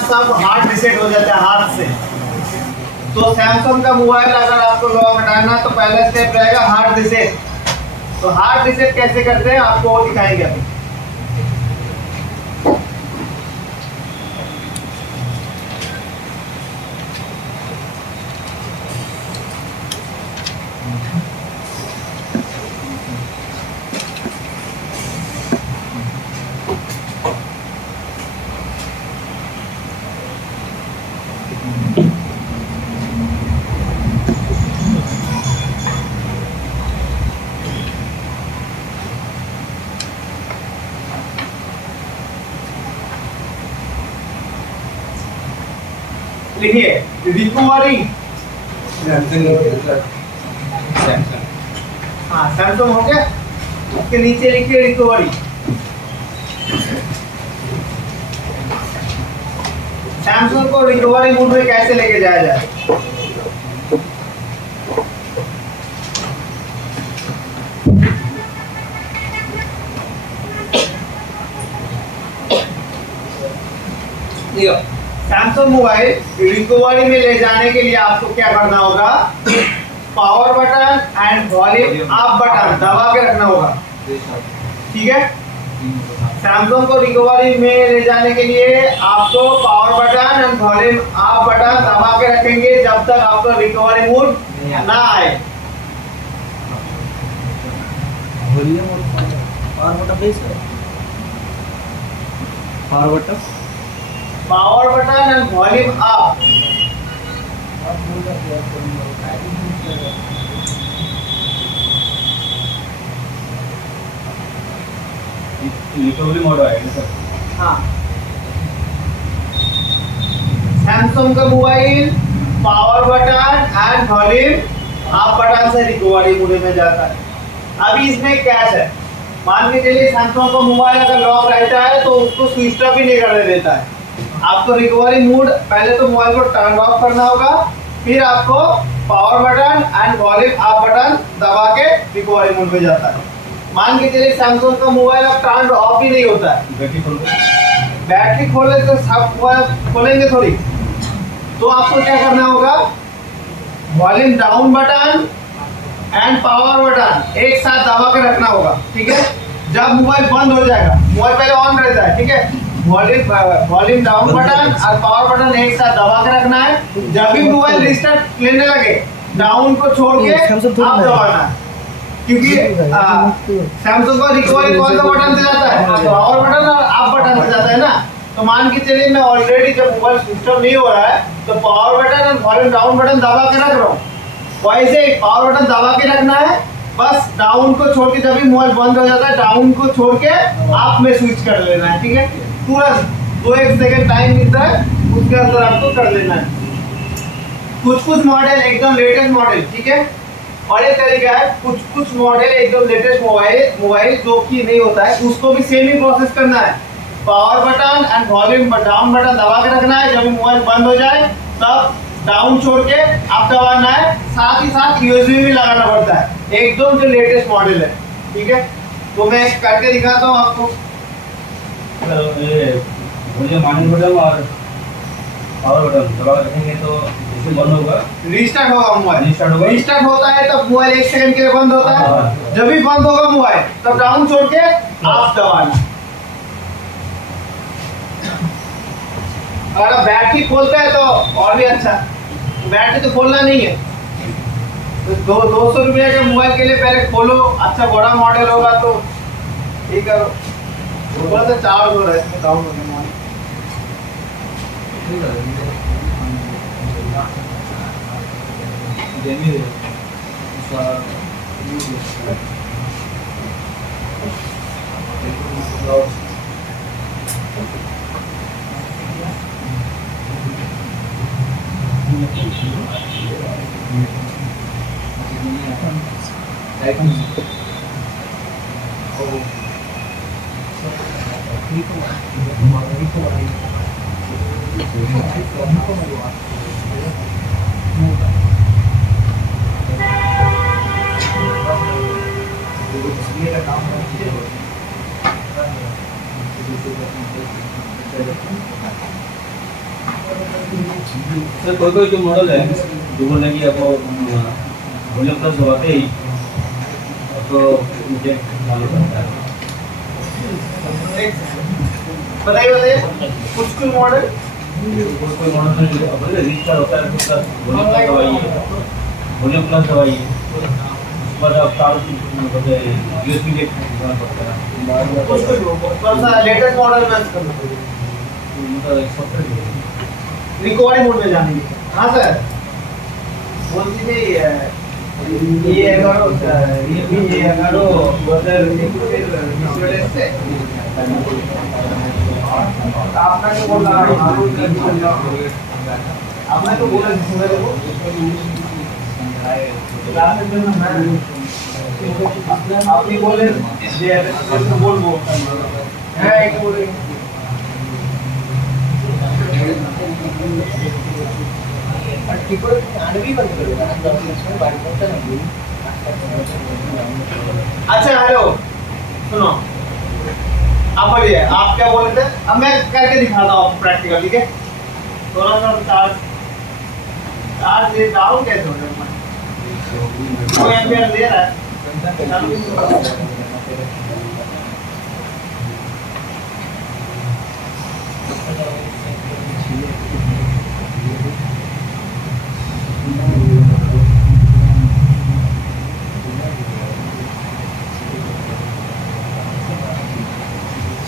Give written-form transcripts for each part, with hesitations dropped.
सब hard reset हो जाता है हाथ से। तो सैमसंग का मोबाइल अगर आपको लॉक हटाना तो पहला स्टेप रहेगा हार्ड रीसेट। तो हार्ड रीसेट कैसे करते हैं आपको वो दिखाएंगे अभी। लिखिए रिकवरी। हाँ सैमसंग हो गया, उसके नीचे लिखिए रिकवरी। सैमसंग को रिकवरी मोड में कैसे लेके जाया जाए। सैमसंग मोबाइल रिकवरी में ले जाने के लिए आपको क्या करना होगा, power button and volume up button दबा के रखना होगा। ठीक है, सैमसंग को रिकवरी में ले जाने के लिए आपको power button and volume up button दबा के रखेंगे जब तक आपका रिकवरी मोड ना आए। Power button and volume up. Recovery mode आएगा सर। हाँ, सैमसंग का mobile power button and volume up button से रिकवरी मोड में जाता है। अभी इसमें कैच है, मान के चलिए सैमसंग का मोबाइल अगर लॉक रहता है तो उसको स्विच ऑफ ही नहीं करने देता है। आपको रिकवरी मोड पहले तो मोबाइल को टर्न ऑफ करना होगा, फिर आपको power button and volume up button दबा के रिकवरी मोड में जाता है। मान के चलिए सैमसंग का मोबाइल अब टर्न ऑफ ही नहीं होता है, बैटरी खोले तो सब मोबाइल खोलेंगे थोड़ी। तो आपको क्या करना होगा, volume down button and power button एक साथ दबा के रखना होगा। ठीक है, जब मोबाइल बंद हो जाएगा, मोबाइल पहले ऑन रहता है, ठीक है, वॉल्यूम डाउन बटन और पावर बटन एक साथ दबा के रखना है। जब भी मोबाइल रिस्टार्ट लेने लगे डाउन को छोड़ के आप दबाना है, क्योंकि सैमसंग का रिकवरी कौन सा बटन से जाता है, पावर बटन और अप बटन से जाता है ना। तो मान के चलिए मैं ऑलरेडी जब मोबाइल स्विच ऑफ नहीं हो रहा है तो पावर बटन और वॉल्यूम डाउन बटन दबा के रख रहा हूँ। वैसे पावर बटन दबा के रखना है, बस डाउन को छोड़ के जब भी मोबाइल बंद हो जाता है डाउन को छोड़ के अप में स्विच कर लेना है। ठीक है, तुरंत 2-1 सेकंड टाइम मिलता है, उसके अंदर आपको कर लेना है। कुछ मॉडल एकदम लेटेस्ट मॉडल, ठीक है, और एक तरीका है कुछ मॉडल एकदम लेटेस्ट मोबाइल जो कि नहीं होता है उसको भी सेम ही प्रोसेस करना है। Power button and volume down button दबा के रखना है, जब मोबाइल बंद हो जाए तब डाउन छोड़ के अप दबाना है, साथ ही साथ यूएसबी भी लगाना पड़ता है, एकदम जो लेटेस्ट मॉडल है। ठीक है, तो मैं करके दिखाता हूँ आपको। वॉल्यूम ऑन बटन और पावर बटन दबा के रखेंगे तो इससे बंद होगा, रिस्टार्ट होगा मोबाइल। रिस्टार्ट होता है तब मोबाइल 1 सेकंड के लिए बंद होता है। जब भी बंद होगा मोबाइल तब डाउन छोड़ के अप दबाना। अगर बैटरी खोलता है तो और भी अच्छा, बैटरी तो खोलना नहीं है तो 200 रुपये के मोबाइल के लिए पहले खोलो, अच्छा बड़ा मॉडल होगा तो ये करो। थोड़ा सा चार्ज हो रहा है इसमें, डाउन हो गया मोबाइल। सर कोई कोई जो मॉडल है जो बोलने की आपको वॉल्यूम प्लस दबाते ही आपको मुझे मालूम पड़ता है। बताइए बताइए कुछ कुछ मॉडल कोई मॉडल में जो अपने रजिस्टर होता है उसका वॉल्यूम प्लस दबाइए पर आप तार यूएसबी लेके पड़ता है। कुछ कुछ कौन सा लेटेस्ट मॉडल में रिकवरी मोड में जाने की। हाँ सर बोल दीजिए ये करो ये करो उधर से आपने तो बोला आपने तो बोला मेरे को আপনি বলেন যে এটা বলবো হ্যাঁ একটু বলে আর ঠিক করে আনবি বন্ধ করে দেন 10 মিনিট में बाहर पहुंचा नहीं। अच्छा हेलो सुनो आप बोलिए आप क्या बोल रहे थे। अब मैं करके दिखाता हूँ आपको प्रैक्टिकल ठीक है। थोड़ा सा चार्ज दे डाउन कैसे हो जाएगा वो एम्पियर दे रहा है।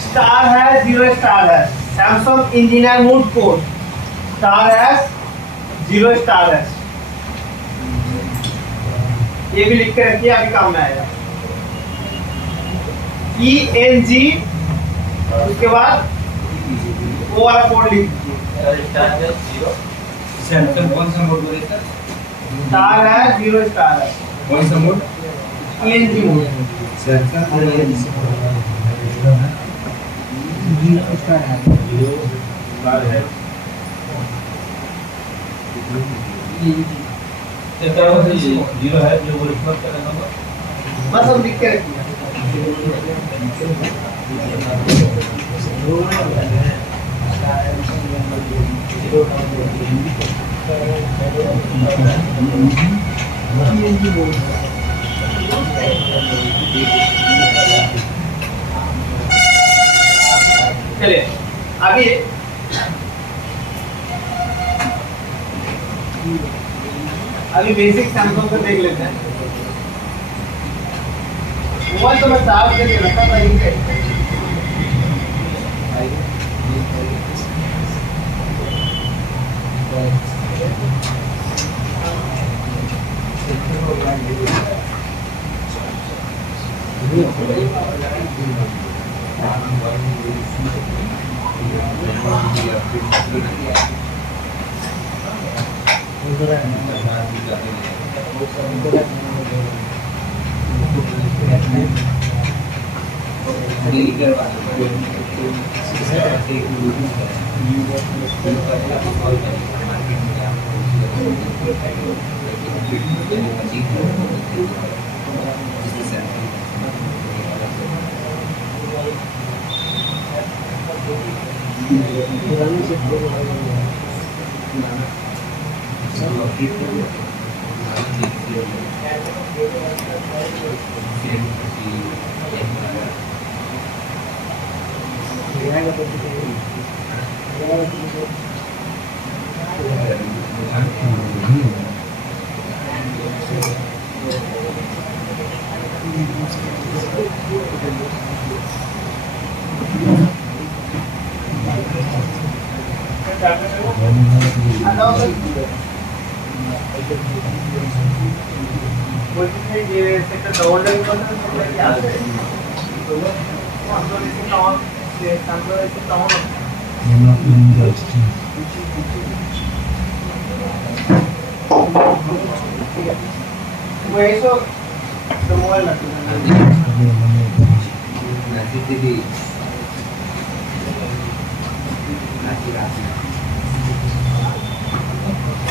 स्टार है 0 स्टार है Samsung engineer mode code star है 0 स्टार है ये भी लिख के रखिए अभी काम में आएगा। ENG उसके बाद वो वाला कोड लिख दीजिए। सैमसंग कौन सा मोड बोले सर? स्टार है 0 स्टार है कौन सा mode? ENG mode Samsung star है जीरो है जो बोले इसका क्या नंबर बस हम लिख के रखिए। चलिए अभी बेसिक सैमसंग को देख लेते हैं। मोबाइल तो मैं चार्ज करके रखा था इनके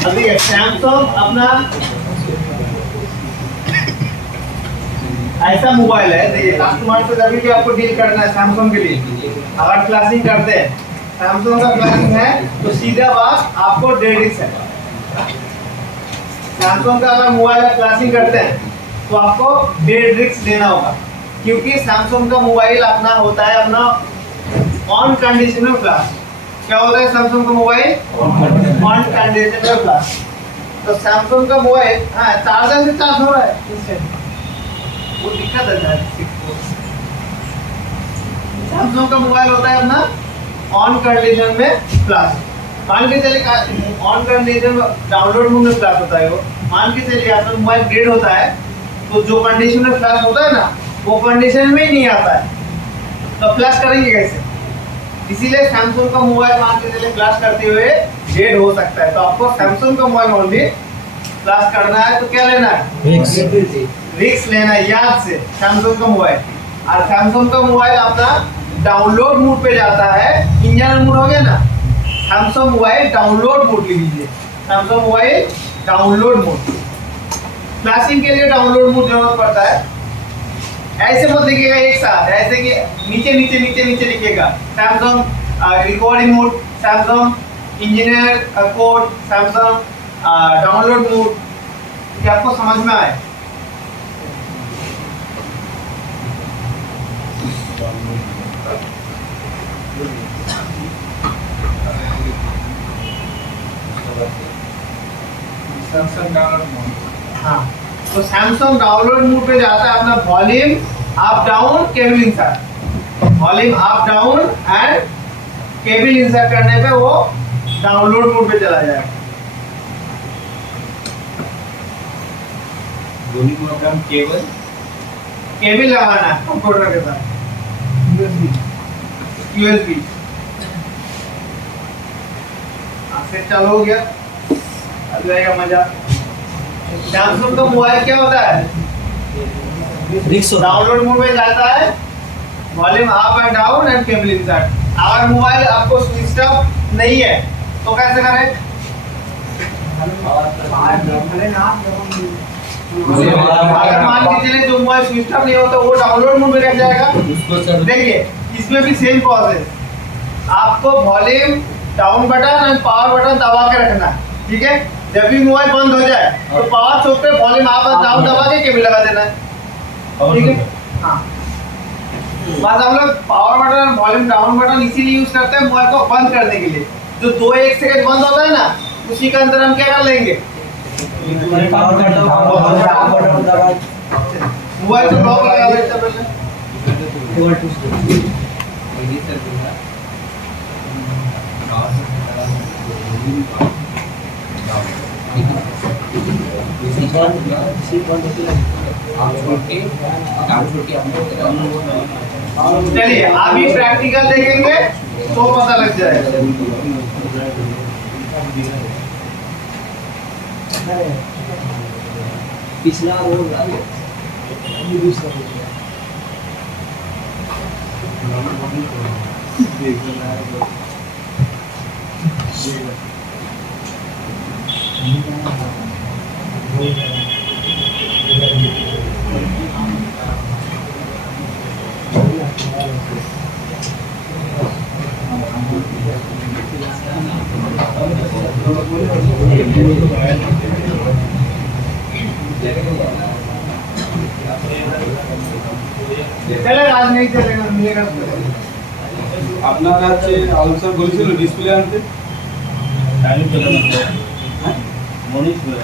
अभी सैमसंग अपना ऐसा मोबाइल है देखिए कस्टमर से जब भी आपको डील करना है सैमसंग के लिए अगर क्लासिंग करते हैं सैमसंग का क्लासिंग है तो सीधा बात आपको 1.5 रिक्स है। सैमसंग का अगर मोबाइल आप क्लासिंग करते हैं तो आपको 1.5 रिक्स देना होगा, क्योंकि सैमसंग का मोबाइल अपना होता है अपना ऑन कंडीशनल क्लास। क्या होता है सैमसंग का मोबाइल? On conditional class. तो सैमसंग का मोबाइल चार्जर से चार्ज हो रहा है इससे वो दिक्कत है। सैमसंग का मोबाइल होता है अपना ऑन कंडीशन में क्लास। मान के चलिए ऑन कंडीशन डाउनलोड मोड में क्लास होता है वो। मान के चलिए आपका मोबाइल डेड होता है तो जो कंडीशन में फ्लैश होता है ना वो कंडीशन में ही नहीं आता है, तो फ्लैश करेंगे कैसे? इसीलिए सैमसंग का मोबाइल मान के चलिए फ्लैश करते हुए डेड हो सकता है। तो आपको सैमसंग का मोबाइल ओनली फ्लैश करना है तो क्या लेना है? रिक्स लेना है याद से। सैमसंग का मोबाइल और सैमसंग का मोबाइल अपना डाउनलोड मोड पे जाता है। इंजन मोड हो गया ना, सैमसंग मोबाइल डाउनलोड मोड ले लीजिए। Samsung mobile download mode, flashing के लिए डाउनलोड मोड जरूरत पड़ता है। ऐसे मत लिखिएगा एक साथ, ऐसे कि नीचे नीचे नीचे नीचे लिखिएगा Samsung recording mode, Samsung engineer code, Samsung download mode, कि आपको समझ में आए। हाँ, तो सैमसंग डाउनलोड मोड पे जाता है अपना volume up down cable insert. Volume up down and cable insert करने पे वो डाउनलोड मोड पे चला जाएगा। केबल लगाना है कंप्यूटर के साथ, यूएसबी। फिर चालू हो गया, अब आएगा मजा। सैमसंग का मोबाइल क्या होता है? डाउनलोड मोड में जाता है, volume up and down and cable insert. अगर मोबाइल आपको स्विच ऑफ नहीं है तो कैसे करें? अगर मान के चले जो मोबाइल स्विच ऑफ नहीं होता वो डाउनलोड मोड में रह जाएगा। देखिए इसमें भी सेम प्रोसेस, आपको volume down button and power button दबा के रखना है, ठीक है? जब भी मोबाइल बंद हो जाए तो पावर छोड़ पे वॉल्यूम अप एंड डाउन दबा के केबल लगा देना है, ठीक है? हाँ, बस हम लोग पावर बटन और वॉल्यूम डाउन बटन इसीलिए यूज करते हैं मोबाइल को बंद करने के लिए। जो 2-1 सेकंड बंद होता है ना उसी के अंदर हम क्या कर लेंगे? मोबाइल को लॉक लगा लेते हैं पहले। चलिए अभी प्रैक्टिकल देखेंगे तो पता लग जाएगा। पिछला रोल चलेगा, आज नहीं चलेगा, मिलेगा। আপনার কাছে আলোচনা বলেছিল ডিসপ্লে আনতে টাইম চলে না মনিশ বলে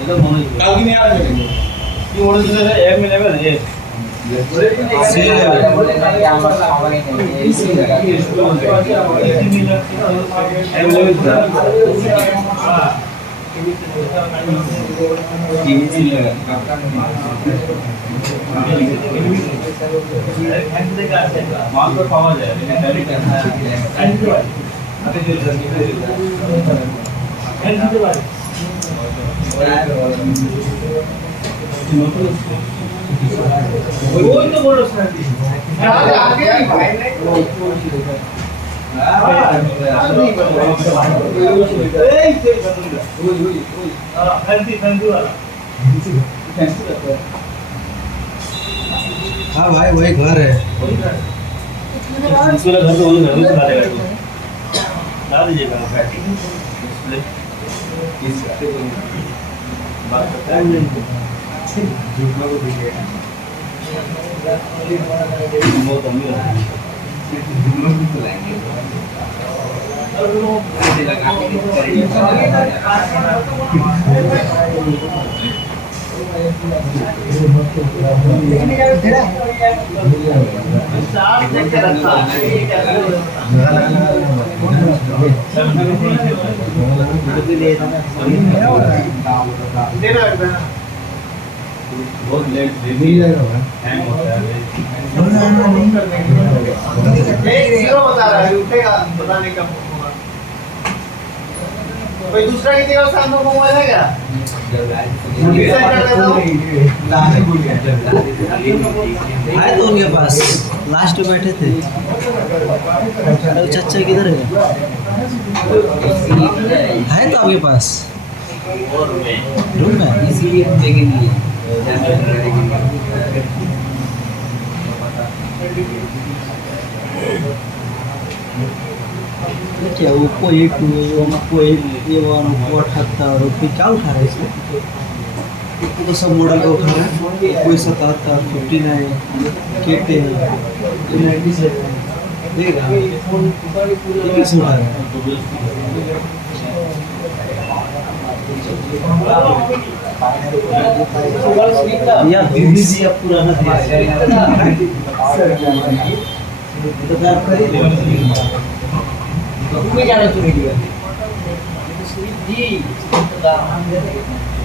এটা মনিশ কালকে নিয়ে আসবেন কি মনিশ বলে এম নেবেন এ পাওয়া যায় वही तो बोलो सर जी, आगे ही भाई हाँ भाई वही घर है। डिस्प्ले घर पे घर में चला देगा तो ला दीजिएगा डिस्प्ले बात करता है बहुत अमीर बहुत लेट हैंग होता है जीरो बता रहा है, उठेगा पता नहीं कब होगा। कोई दूसरा किसी का सामने को मोबाइल है क्या? है तो उनके पास लास्ट में बैठे थे। अरे चाचा किधर है तो आपके पास रूम में इसीलिए हम देखेंगे क्या ओप्पो A2 ओप्पो A1 78 रुपये क्या उठा रहा है इसमें तो सब मॉडल का उठा रहा है कोई 77 59 KT 97 देगा ये कैसे उठा रहा है या BBC अब पुराना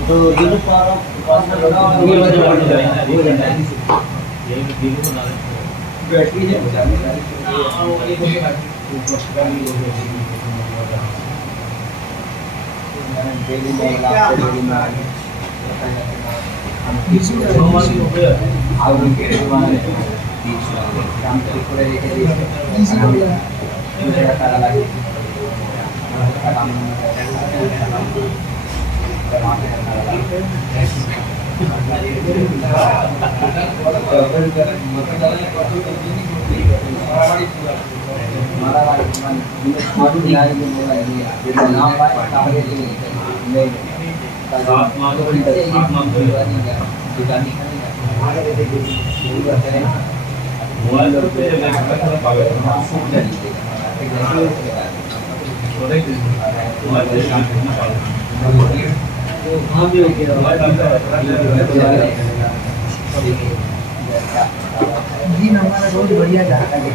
तो ये बैटरी दिन हमारा रोज बढ़िया जाता है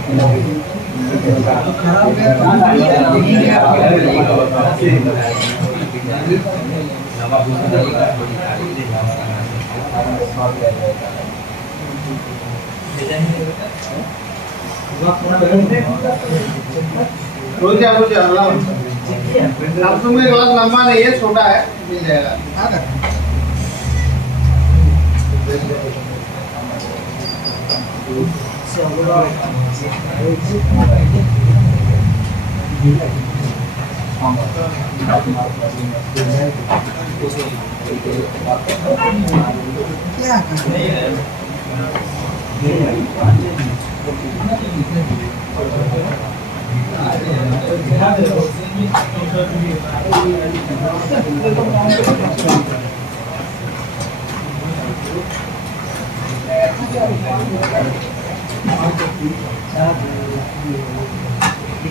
खराब सैमसंग में ग्लास लंबा नहीं है, छोटा है, मिल जाएगा।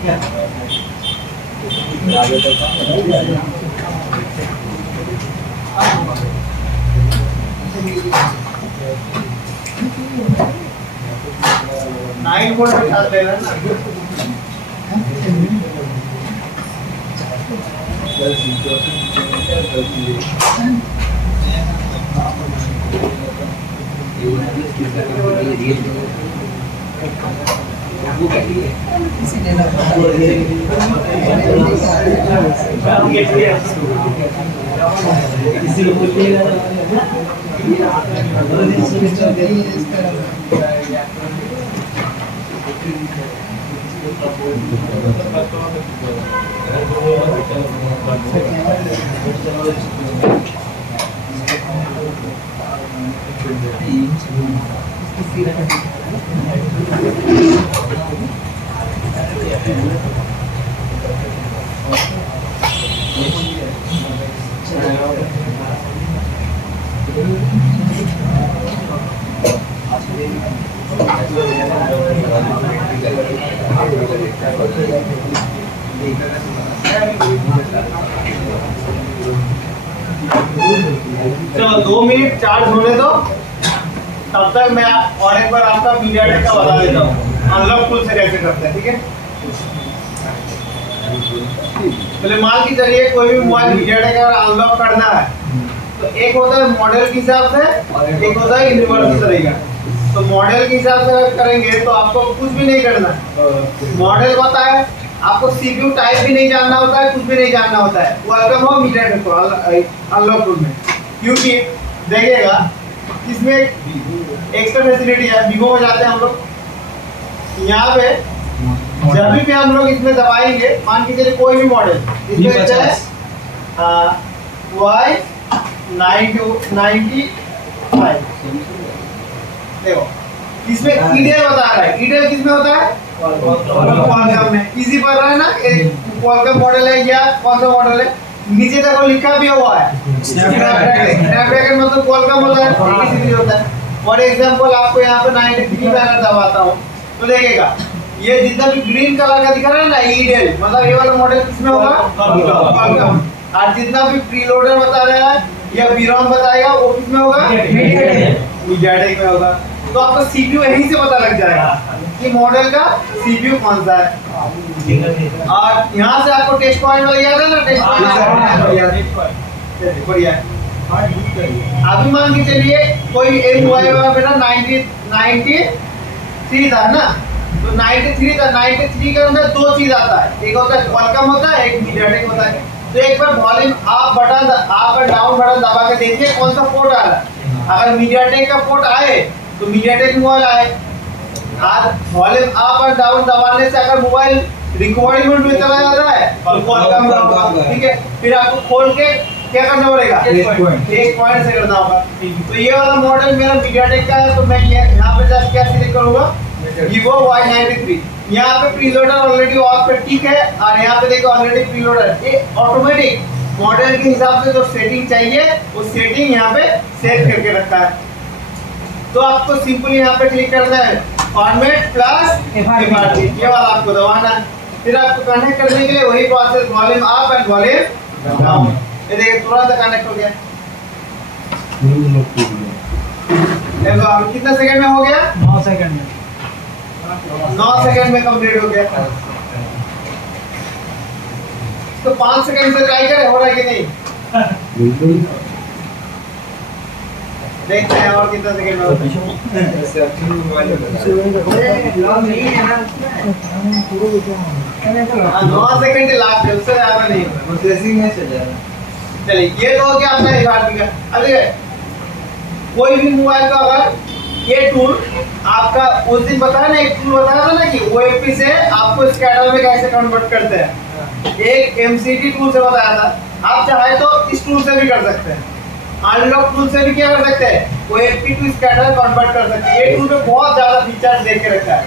क्या नाइन वोल्ट के साथ लेना ना। चलो 2 मिनट चार्ज होने दो, तब तक मैं और एक बार आपका मीडियाटेक का बता देता हूँ अनलॉक टूल से कैसे करते हैं, ठीक है। पहले मान के चलिए कोई भी मोबाइल मीडियाटेक अगर अनलॉक करना है तो एक होता है मॉडल के हिसाब से, एक होता है यूनिवर्सल तरीका। तो मॉडल के हिसाब से अगर करेंगे तो आपको कुछ भी नहीं करना है। मॉडल होता है, आपको सीपीयू टाइप भी नहीं जानना होता है, कुछ भी नहीं जानना होता है। वेलकम हो मीडियाटेक को अनलॉक टूल में, क्योंकि देखिएगा इसमें एक्स्ट्रा फैसिलिटी है। वीवो में जाते हैं हम लोग, यहाँ पे जब भी हम लोग इसमें दबाएंगे, मान के चलिए कोई भी मॉडल इसमें Y95 देखो इसमें ईडेल बता रहा है। ईडेल किसमें होता है? क्वालकॉम में। इजी पढ़ रहा है ना, क्वालकॉम मॉडल है या कौन सा मॉडल है। नीचे देखो लिखा भी हुआ है स्नैपड्रैगन, मतलब क्वालकॉम होता है, इसीलिए होता है। फॉर एग्जांपल आपको यहाँ पे 93 मैंने दबाता हूँ तो देखिएगा ये जितना भी ग्रीन कलर का दिख रहा है ना, ईडेल मतलब ये वाला मॉडल किसमें होगा? क्वालकॉम। और जितना भी प्रीलोडर बता रहा है या वीरॉम बताएगा वो किसमें होगा? मीडियाटेक में होगा। तो आपको सीपीयू यहीं से पता लग जाएगा कि मॉडल का सीपीयू कौन सा है। और यहाँ से आपको टेस्ट पॉइंट मिल गया था ना, टेस्ट पॉइंट बढ़िया। अभी मान के चलिए कोई एक मोबाइल वाला बेटा 93 था ना, तो 93 था। 93 के अंदर दो चीज आता है, एक होता है क्वालकॉम होता है, एक मीडियाटेक होता है। तो एक बार वॉल्यूम अप और डाउन बटन दबा के देखिए कौन सा पोर्ट आ रहा है। अगर मीडियाटेक का पोर्ट आए तो मीडियाटेक मोबाइल आए। आज वॉल्यूम अप और डाउन दबाने से अगर मोबाइल रिकॉर्डिंग मोड में चला जाता है तो क्वालकॉम का होगा, ठीक है। फिर आपको खोल के क्या करना पड़ेगा? एक पॉइंट से करना होगा। तो ये वाला मॉडल मेरा मीडियाटेक का है, तो मैं यहाँ पे जाकर क्या सिलेक्ट करूंगा? Vivo Y93। यहाँ पे प्रीलोडर ऑलरेडी ऑफ पे टिक है, और यहाँ पे देखो ऑलरेडी प्रीलोडर ये ऑटोमेटिक मॉडल के हिसाब से जो सेटिंग चाहिए वो सेटिंग यहाँ पे सेट करके रखा है। तो आपको सिंपली यहाँ पे क्लिक करना है फॉर्मेट प्लस FRC, ये वाला आपको दबाना है। फिर आपको कनेक्ट करने के लिए वही process, volume up and volume down. ये देखिए तुरंत कनेक्ट हो गया। देखो कितना सेकंड में हो गया? 9 सेकंड में। 9 सेकंड में कंप्लीट हो गया। तो 5 सेकंड से ट्राई करें हो रहा है कि नहीं, देखते हैं और कितना सेकंड में होता है। 9 सेकंड लास्ट है, उससे ज्यादा नहीं होगा। प्रोसेसिंग में चल जाएगा। चलिए ये तो हो गया अपना FRC का। अब देखिए कोई भी मोबाइल का अगर ये टूल आपका उस दिन बताया ना, एक टूल बताया था ना कि OFP से आपको स्कैडर में कैसे कन्वर्ट करते हैं, एक MCT टूल से बताया था। आप चाहे तो इस टूल से भी कर सकते हैं, अनलॉक टूल से भी क्या कर सकते हैं? OFP टू स्कैडर कन्वर्ट कर सकते हैं। ये टूल में बहुत ज्यादा फीचर्स दे के रखा है।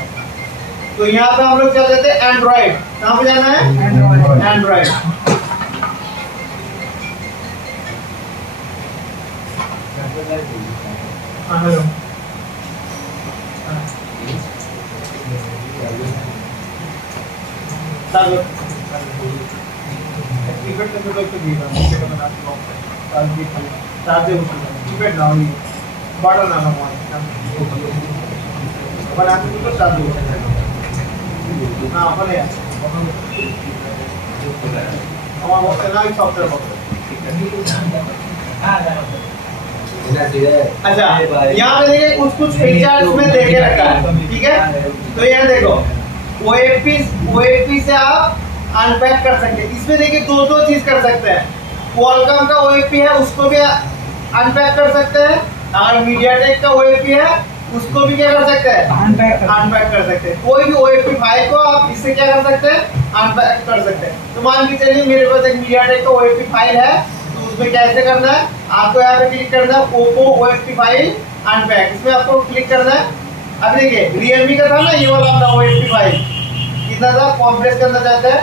तो यहाँ पे हम लोग चल जाते हैं एंड्रॉइड। कहाँ पे जाना है? एंड्रॉइड। अच्छा यहाँ पे देखिए कुछ फीचर्स में देके रखा है, ठीक है। तो यहाँ देखो OFP से आप अनपैक कर सकते हैं। इसमें देखिए दो चीज कर सकते हैं। क्वालकॉम का OFP है उसको भी अनपैक कर सकते हैं, और मीडियाटेक का OFP है उसको भी क्या कर सकते हैं? अनपैक कर सकते हैं। कोई भी OFP फाइल को आप इससे क्या कर सकते हैं? अनपैक कर सकते हैं। तो मान के चलिए मेरे पास एक मीडियाटेक का OFP फाइल है, तो उसमें कैसे करना है? आपको यहाँ पे क्लिक करना है ओप्पो OFP फाइल अनपैक, इसमें आपको क्लिक करना है। अब देखिए Realme का था ना ये वाला अपना OFP फाइल, कितना था? कॉम्प्लेक्स के अंदर जाता है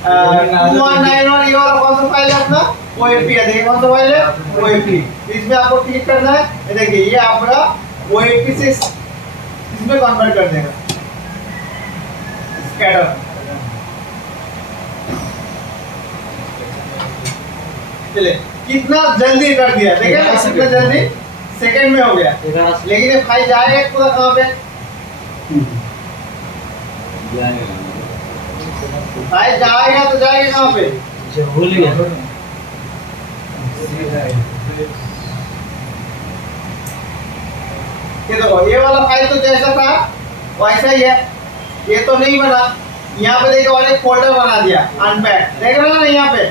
2191। ये वाला कौन सा फाइल है अपना? OFP है। देखिए कौन सा फाइल है? OFP। इसमें आपको क्लिक करना है। ये देखिए ये आपका OFP से इसमें कन्वर्ट कर देगा। स्कैटर। चले कितना जल्दी कर दिया, देखा ना कितना जल्दी सेकंड में हो गया। लेकिन ये फाइल जाएगा पूरा कहाँ पे, फाइल जाएगा तो जाएगा कहाँ पे, भूल गया। ये देखो ये वाला फाइल तो जैसा था वैसा ही है, ये तो नहीं बना। यहाँ पे देखो और एक फोल्डर बना दिया अनपैक, देख रहे हो ना यहाँ पे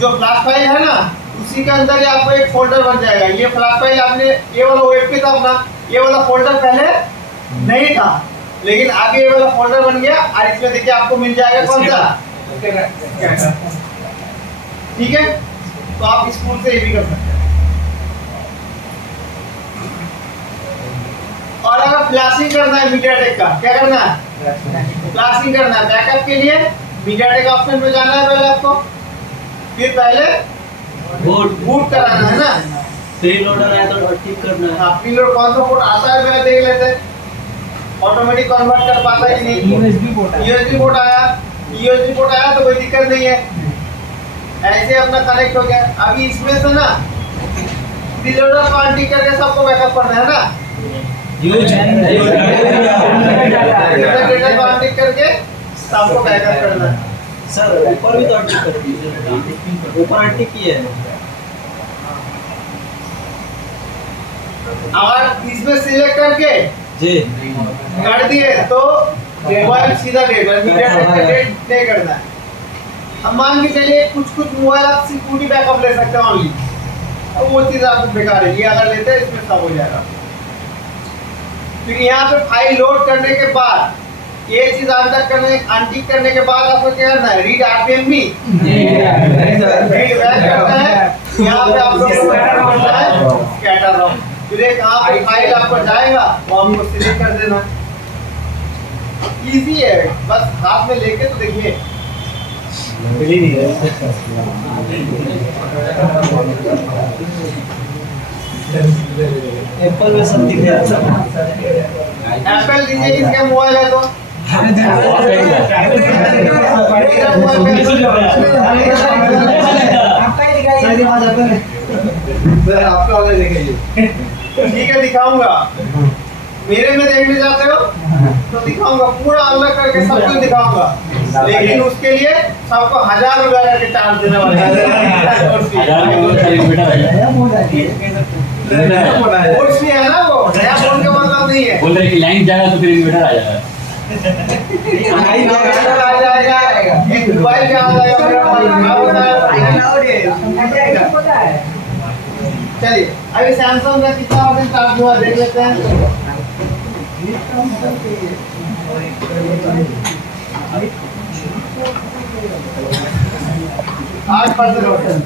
जो फ्लैश फाइल है ना उसी के अंदर ही आपको एक फोल्डर बन जाएगा। ये फ्लैश फाइल आपने ये वाला वेब पे था अपना, ये वाला फोल्डर पहले नहीं था लेकिन आगे ये वाला फोल्डर बन गया और इसमें देखिए आपको मिल जाएगा कौन सा, ठीक है। तो आप इस फोन से ये भी कर सकते हैं। और अगर फ्लैशिंग करना है मीडियाटेक का, क्या करना है, फ्लैशिंग करना है। बैकअप के लिए मीडियाटेक ऑप्शन पे जाना है पहले आपको, फिर पहले बूट कराना है ना, प्रीलोडर है तो ठीक करना है। हाँ प्रीलोड कौन सा पोर्ट आता है पहले देख लेते हैं, ऑटोमेटिक कन्वर्ट कर पाता है कि नहीं। यूएसबी पोर्ट आया, यूएसबी पोर्ट आया तो कोई दिक्कत नहीं है, ऐसे अपना कनेक्ट हो गया। अभी इसमें से ना प्रीलोडर को अनटिक करके सबको बैकअप करना है ना, डेटा को अनटिक करके सबको बैकअप करना है। सर ऊपर भी तो अनटिक कर दीजिए, ऊपर अनटिक किया है। अगर इसमें सिलेक्ट करके जी कर दिए तो मोबाइल सीधा डेट नहीं करना है। अब मान के चलिए कुछ मोबाइल आप सिक्योरिटी बैकअप ले सकते हैं ओनली, अब वो चीज़ आपको बेकार है। ये अगर लेते हैं इसमें सब हो जाएगा। फिर यहाँ पे फाइल लोड करने के बाद ये चीज अनटिक करने के बाद आपको क्या करना है, रीड आरपीएम भी रीड बैक करना है। यहाँ पे आपको स्कैटर रहो, फिर एक कहाँ पे फाइल आपको जाएगा वो आपको सिलेक्ट कर देना। इजी है, बस हाथ में लेके तो देखिए एप्पल में सब दिख रहा है। एप्पल दीजिए किसका मोबाइल है तो आपका वाला दिखाइए। ठीक है दिखाऊंगा। मेरे में देखने जाते हो तो दिखाऊंगा, पूरा अलग करके सब कुछ दिखाऊंगा, लेकिन उसके लिए सबको 1000 रुपया करके चार्ज देने वाले हैं। कोर्स भी है ना, वो नया फोन का मतलब नहीं है। बोल रहे कि लाइन जाएगा तो फिर इन्वर्टर आ जाएगा। आ जाएगा, एक मोबाइल पे आ जाएगा, मेरा मोबाइल होता है। चलिए अभी सैमसंग का कितना ऑप्शन चार्ज हुआ देख लेते हैं। 8% ऑप्शन